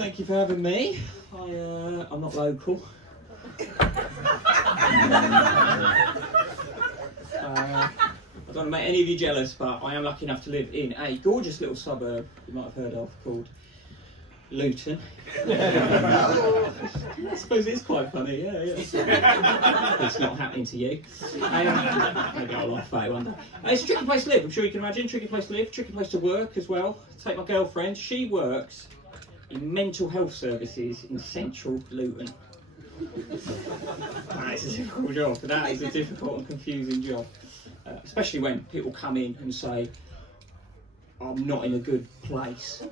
thank you for having me. I'm not local. I don't want to make any of you jealous, but I am lucky enough to live in a gorgeous little suburb you might have heard of called Luton. I suppose it's quite funny, yeah. It's not happening to you. Maybe I'll laugh about it one day. It's a tricky place to live, I'm sure you can imagine. Tricky place to live, tricky place to work as well. Take my girlfriend, she works in mental health services in central Luton. It's a difficult job, but that is a difficult and confusing job. Especially when people come in and say, I'm not in a good place.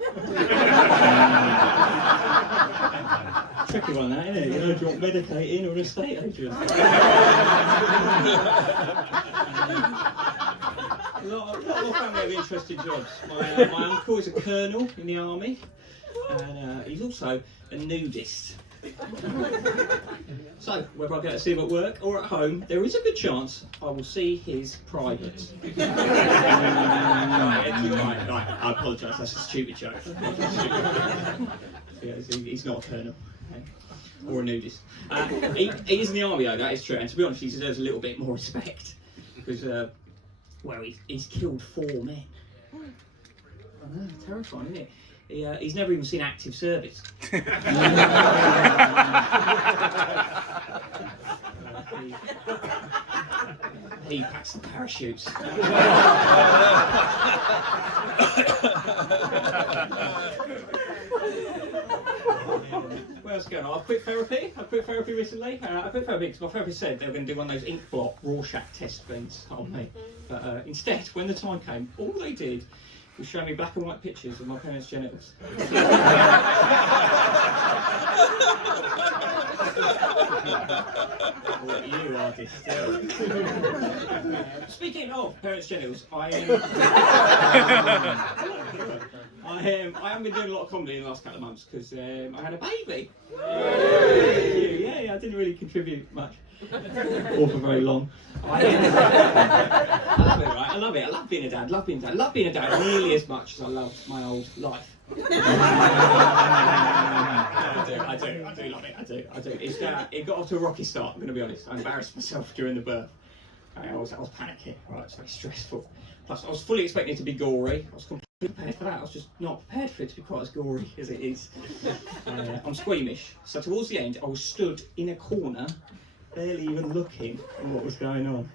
Tricky one that, isn't it? You know, do you want medicating or an estate agent? A lot of family have interesting jobs. My uncle is a colonel in the army, and he's also a nudist. So, whether I get to see him at work or at home, there is a good chance I will see his privates. Right, I apologise, that's a stupid joke. Yeah, he's not a colonel, okay? Or a nudist. He is in the army though, that is true, and to be honest, he deserves a little bit more respect. Because, well, he's killed 4 men. I know, terrifying, isn't it? He's never even seen active service. He packs the parachutes. What else is going on? I've quit therapy. Recently. I quit therapy because my therapist said they were going to do one of those ink blot Rorschach test things on me. But instead, when the time came, all they did was show me black and white pictures of my parents' genitals. What you artist. Speaking of parents' genitals, I haven't been doing a lot of comedy in the last couple of months because I had a baby. Yeah, I didn't really contribute much. Or for very long. I love it, right? I love it. I love being a dad. Love being a dad nearly as much as I love my old life. I do love it. I do. It got off to a rocky start, I'm going to be honest. I embarrassed myself during the birth. I was panicking, right? It's very stressful. Plus, I was fully expecting it to be gory. I was completely prepared for that. I was just not prepared for it to be quite as gory as it is. I'm squeamish. So towards the end, I was stood in a corner, barely even looking at what was going on.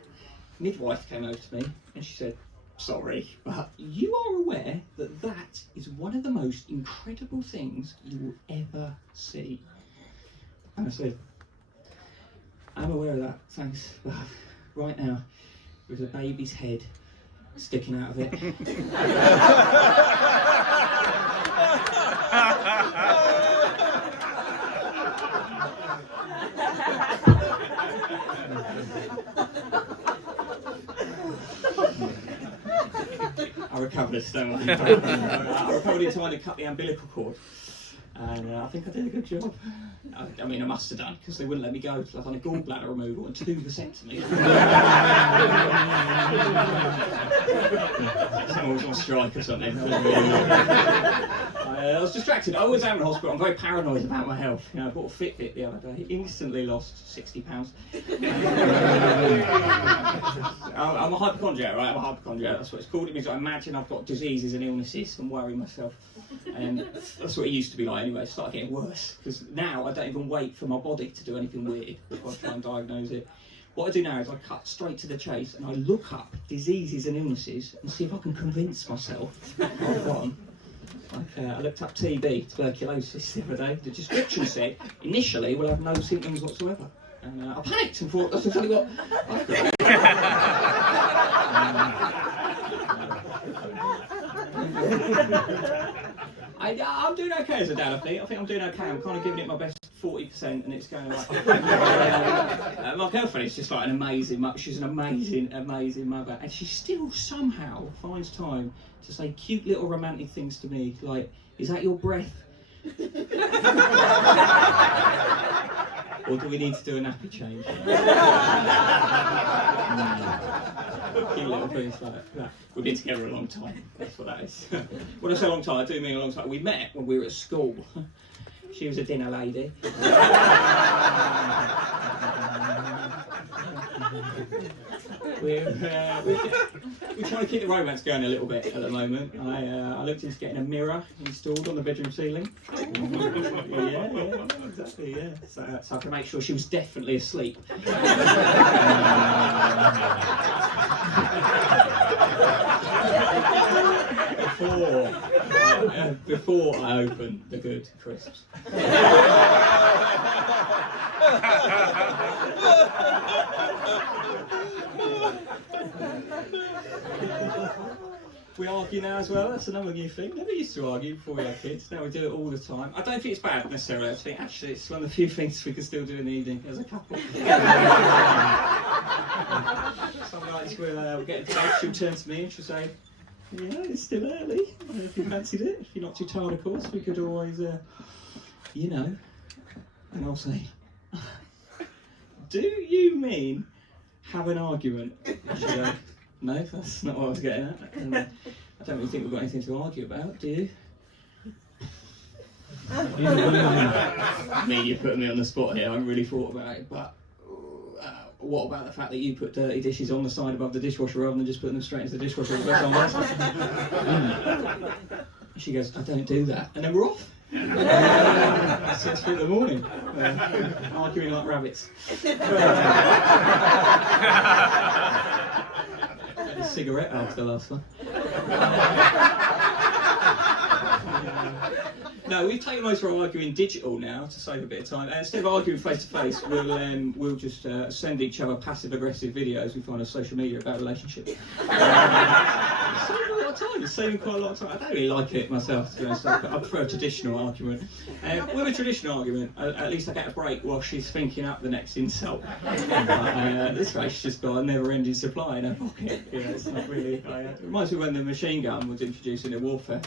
Midwife came over to me and she said, sorry, but you are aware that that is one of the most incredible things you will ever see. And I said, I'm aware of that, thanks, but right now there's a baby's head sticking out of it. I recovered it, don't worry. I recovered in time to cut the umbilical cord. And I think I did a good job. I mean, I must have done, because they wouldn't let me go till I've done a gallbladder removal and 2 vasectomies. Someone was on strike or something. I was distracted. I always am in hospital. I'm very paranoid about my health. You know, I bought a Fitbit the other day. Instantly lost 60 pounds. I'm a hypochondriac, right? I'm a hypochondriac. That's what it's called. It means I imagine I've got diseases and illnesses and worry myself. And that's what it used to be like anyway. It started getting worse because now I don't even wait for my body to do anything weird before I try and diagnose it. What I do now is I cut straight to the chase and I look up diseases and illnesses and see if I can convince myself I've got them. Like, I looked up TB, tuberculosis, the other day. The description said initially we'll have no symptoms whatsoever. And I panicked and thought that's exactly what I've got. I'm doing okay as a dad, I think I'm doing okay. I'm kind of giving it my best 40% and it's going right. My girlfriend is just like an amazing mother. She's an amazing mother. And she still somehow finds time to say cute little romantic things to me, like, is that your breath? Or do we need to do a nappy change? Cute little things like that. We've been together a long time. That's what that is. When I say a long time, I do mean a long time. We met when we were at school. She was a dinner lady. We're trying to keep the romance going a little bit at the moment. I looked into getting a mirror installed on the bedroom ceiling. Yeah, exactly, yeah. So I can make sure she was definitely asleep. Before I open the good crisps. We argue now as well, that's another new thing. Never used to argue before we had kids, now we do it all the time. I don't think it's bad necessarily, I think actually it's one of the few things we can still do in the evening as a couple. Some nights we'll get into bed, she'll turn to me and she'll say, yeah, it's still early, if you fancied it. If you're not too tired, of course, we could always, you know. And I'll say, do you mean have an argument? And she'll go, no, that's not what I was getting at. And, I don't really think we've got anything to argue about, do you? I mean, you're putting me on the spot here, I haven't really thought about it, but what about the fact that you put dirty dishes on the side above the dishwasher rather than just putting them straight into the dishwasher? She goes, I don't do that. And then we're off. 6 in the morning, arguing like rabbits. Had a cigarette after the last one. No, we've taken most of our arguing digital now to save a bit of time. Instead of arguing face to face, we'll just send each other passive-aggressive videos we find on social media about relationships. It's saving quite a lot of time. I don't really like it myself, to be honest. I prefer a traditional argument. With a traditional argument, at least I get a break while she's thinking up the next insult. This way, she's just got a never-ending supply in her pocket. Yeah, it's not really. It reminds me when the machine gun was introduced into warfare.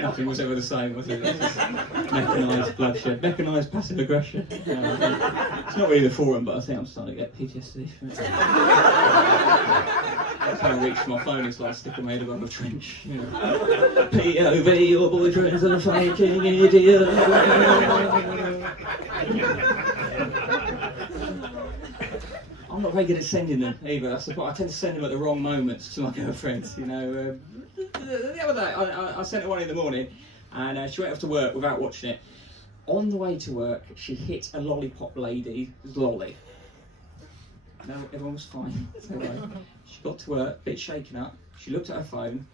Nothing was ever the same, was it? Mechanised bloodshed, mechanised passive aggression. It's not really the forum, but I think I'm starting to get PTSD from it. That's how I reach for my phone, it's like sticking my head above a trench. You know. POV, your boyfriend's a fucking idiot. I'm not very good at sending them either. That's the point. I tend to send them at the wrong moments to my girlfriends. You know, the other day I sent her one in the morning, and she went off to work without watching it. On the way to work, she hit a lollipop lady's lolly. No, everyone was fine. She got to work, a bit shaken up. She looked at her phone.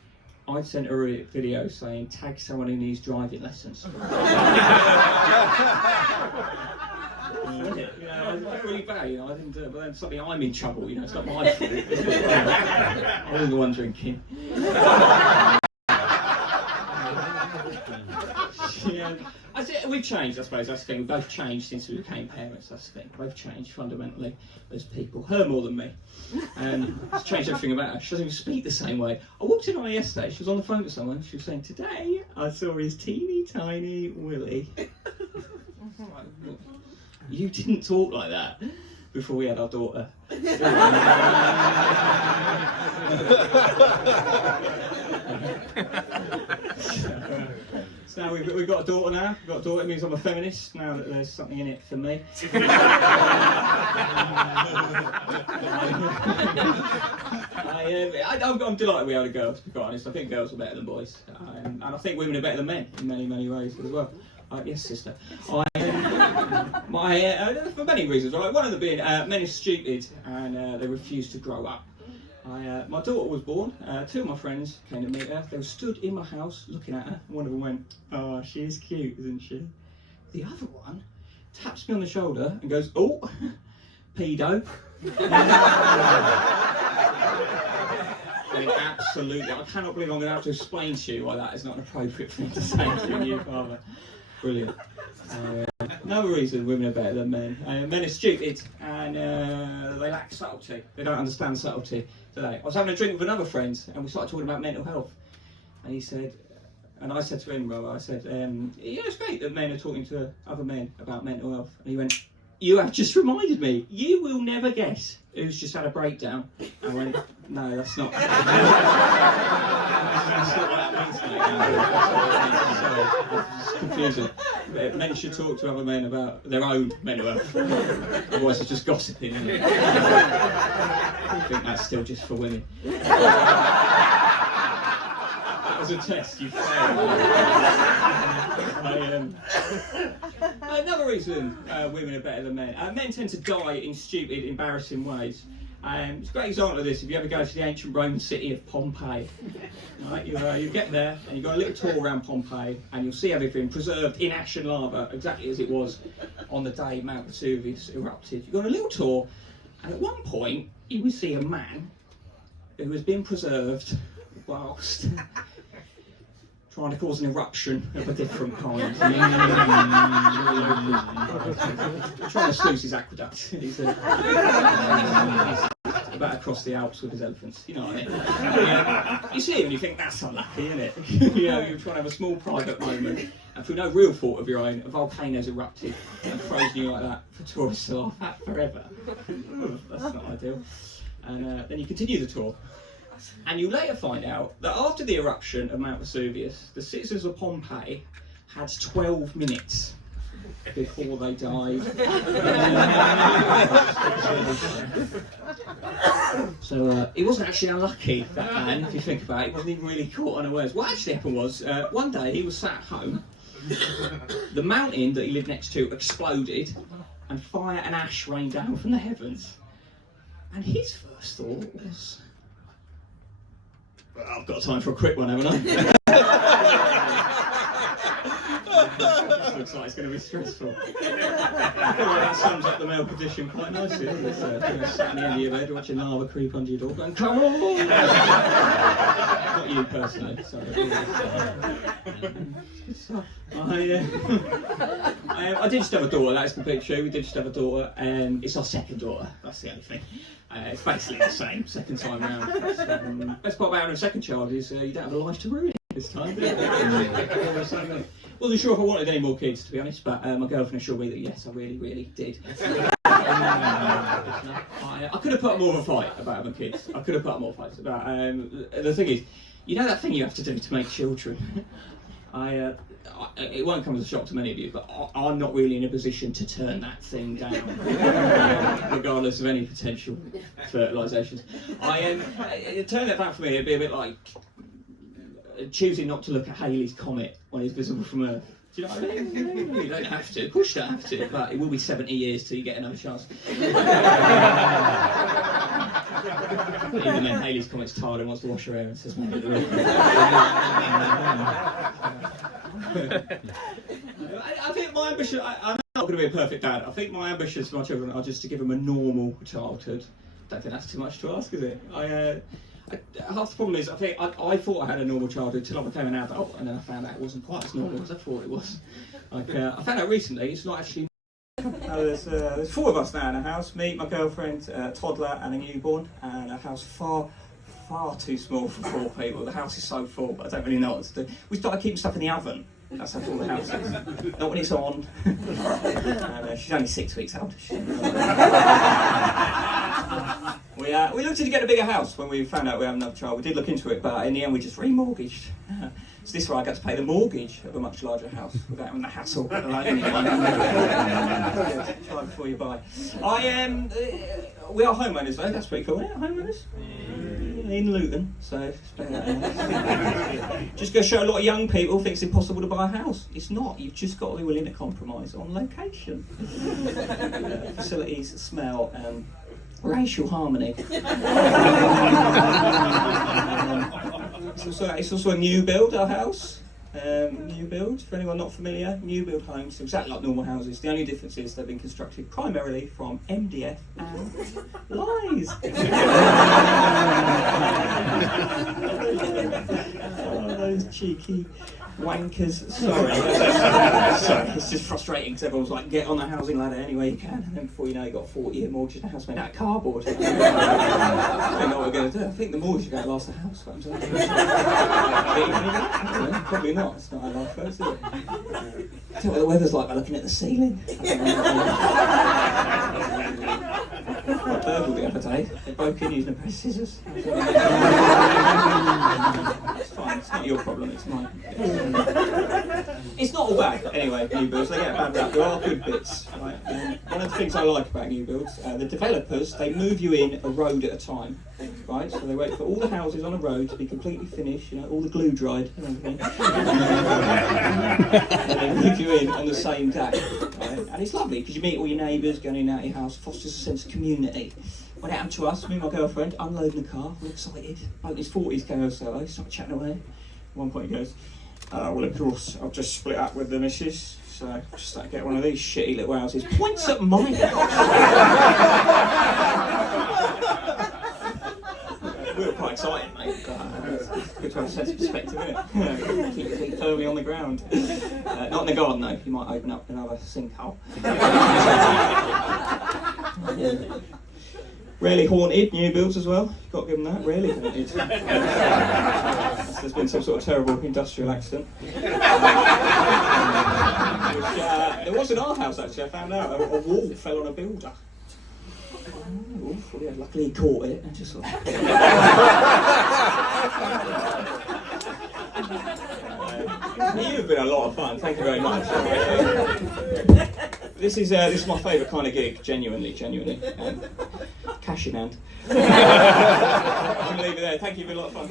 I'd sent her a video saying, tag someone who needs driving lessons. You know, I was really bad, you know, I didn't do it, but then suddenly I'm in trouble, you know, it's not my fault. I wasn't the one drinking. Yeah. We've changed, I suppose, that's the thing. We've both changed since we became parents, that's the thing. We've changed fundamentally as people. Her more than me. It's changed everything about her. She doesn't even speak the same way. I walked in on her yesterday, she was on the phone to someone, she was saying, today I saw his teeny tiny willy. You didn't talk like that before we had our daughter. So now we've got a daughter now. We've got a daughter, it means I'm a feminist now that there's something in it for me. I'm delighted we had a girl, to be quite honest. I think girls are better than boys. And I think women are better than men in many, many ways as well. Yes, sister. For many reasons, right? One of them being men are stupid and they refuse to grow up. My daughter was born, 2 of my friends came to meet her, they were stood in my house looking at her, and one of them went, oh, she is cute, isn't she? The other one taps me on the shoulder and goes, oh, pedo. I mean, absolutely, I cannot believe I'm going to have to explain to you why that is not an appropriate thing to say to a new father. Brilliant. Another reason women are better than men. Men are stupid and they lack subtlety. They don't understand subtlety, do they? I was having a drink with another friend and we started talking about mental health. And he said, and I said to him, well, I said, yeah, it's great that men are talking to other men about mental health. And he went, you have just reminded me. You will never guess who's just had a breakdown. I went, no, that's not. That's not what that means, mate. It's confusing. Men should talk to other men about their own mental health. Otherwise, it's just gossiping, isn't it? I think that's still just for women. That was a test, you failed. Another reason women are better than men. Men tend to die in stupid, embarrassing ways. It's a great example of this if you ever go to the ancient Roman city of Pompeii. Right, you get there and you've got a little tour around Pompeii and you'll see everything preserved in ash and lava exactly as it was on the day Mount Vesuvius erupted. You've got a little tour and at one point you will see a man who has been preserved whilst trying to cause an eruption of a different kind. Trying to sluice his aqueduct. He's about to cross the Alps with his elephants, you know what I mean? You see him and you think, that's unlucky, isn't it? You know, you're trying to have a small private moment, and through no real fault of your own, a volcano's erupted and frozen you like that for tourists to laugh at forever. That's not ideal. And then you continue the tour. And you later find out that after the eruption of Mount Vesuvius, the citizens of Pompeii had 12 minutes before they died. So it wasn't actually unlucky, that man, if you think about it. He wasn't even really caught unawares. What actually happened was, one day he was sat at home, the mountain that he lived next to exploded, and fire and ash rained down from the heavens. And his first thought was, well, I've got time for a quick one, haven't I? This looks like it's going to be stressful. I feel like that sums up the male condition quite nicely, doesn't it? Sat on the end of your bed watching lava creep under your door going, come on! Not you personally, sorry. Good stuff. I did just have a daughter, that is complete true. We did just have a daughter, and it's our second daughter, that's the only thing. It's basically the same, second time round. Best part about having a second child is you don't have a life to ruin it this time. Wasn't sure if I wanted any more kids, to be honest, but my girlfriend assured me that yes, I really, really did. I could have put up more of a fight about having kids. I could have put up more fights about. The thing is, you know that thing you have to do to make children. It won't come as a shock to many of you, but I'm not really in a position to turn that thing down, regardless of any potential fertilisations. Turning that down for me, it'd be a bit like choosing not to look at Halley's Comet when it's visible from Earth. Do you know what I mean? You don't have to, of course you don't have to, but it will be 70 years till you get another chance. Even then, Halley's Comet's tired and wants to wash her hair and says, maybe the roof. I think my ambition, I'm not going to be a perfect dad. I think my ambitions for my children are just to give them a normal childhood. Don't think that's too much to ask, is it? Half the problem is, I think I thought I had a normal childhood until I became an adult, and then I found out it wasn't quite as normal as I thought it was. I found out recently it's not actually. There's 4 of us now in a house: me, my girlfriend, a toddler, and a newborn, and a house far too small for 4 people. The house is so full, I don't really know what to do. We started keeping stuff in the oven. That's how full the house is. Not when it's on. And she's only 6 weeks old. We looked to get a bigger house when we found out we had another child. We did look into it, but in the end we just remortgaged. So this way I got to pay the mortgage of a much larger house without having the hassle. Try before you buy. We are homeowners though, that's pretty cool, isn't it? Homeowners? In Luton, so just going to show a lot of young people think it's impossible to buy a house. It's not, you've just got to be willing to compromise on location. Facilities, smell, and racial harmony. It's also a new build, our house. New build, for anyone not familiar, new build homes, exactly like normal houses. The only difference is they've been constructed primarily from MDF and lies. Oh, those cheeky wankers. Sorry, it's just frustrating because everyone's like, get on the housing ladder any way you can, and then before you know you've got a 40-year mortgage and a house made out of cardboard. I don't know what we're going to do. I think the mortgage is going to last the house. What I'm saying. Probably not. It's not how life goes, is it? tell you what the weather's like by looking at the ceiling. I burgled the other day. They broke in using a pair of scissors. It's fine, it's not your problem, it's mine. It's not all bad, anyway, new builds, they get a bad rap. There are good bits, right? One of the things I like about new builds, the developers, they move you in a road at a time, right? So they wait for all the houses on a road to be completely finished, you know, all the glue dried and everything. And they move you in on the same day, right? And it's lovely, because you meet all your neighbours, going in and out of your house, fosters a sense of community. What happened to us, me and my girlfriend, unloading the car, we're excited. Bloke in his 40s came over, so I started chatting away. At one point he goes, well, of course, I've just split up with the missus, so I just started getting one of these shitty little houses. Points at my house. We were quite excited, mate. It's good to have a sense of perspective, isn't it? Keep your feet firmly on the ground. Not in the garden, though. You might open up another sinkhole. Rarely haunted, new builds as well. You've got to give them that. Rarely haunted. There's been some sort of terrible industrial accident. There was in our house, actually. I found out a wall fell on a builder. Oh, yeah, luckily he caught it and just sort of... You've been a lot of fun. Thank you very much. This is my favourite kind of gig. Genuinely. Cash in hand. I'm going to leave it there. Thank you. It's been a lot of fun.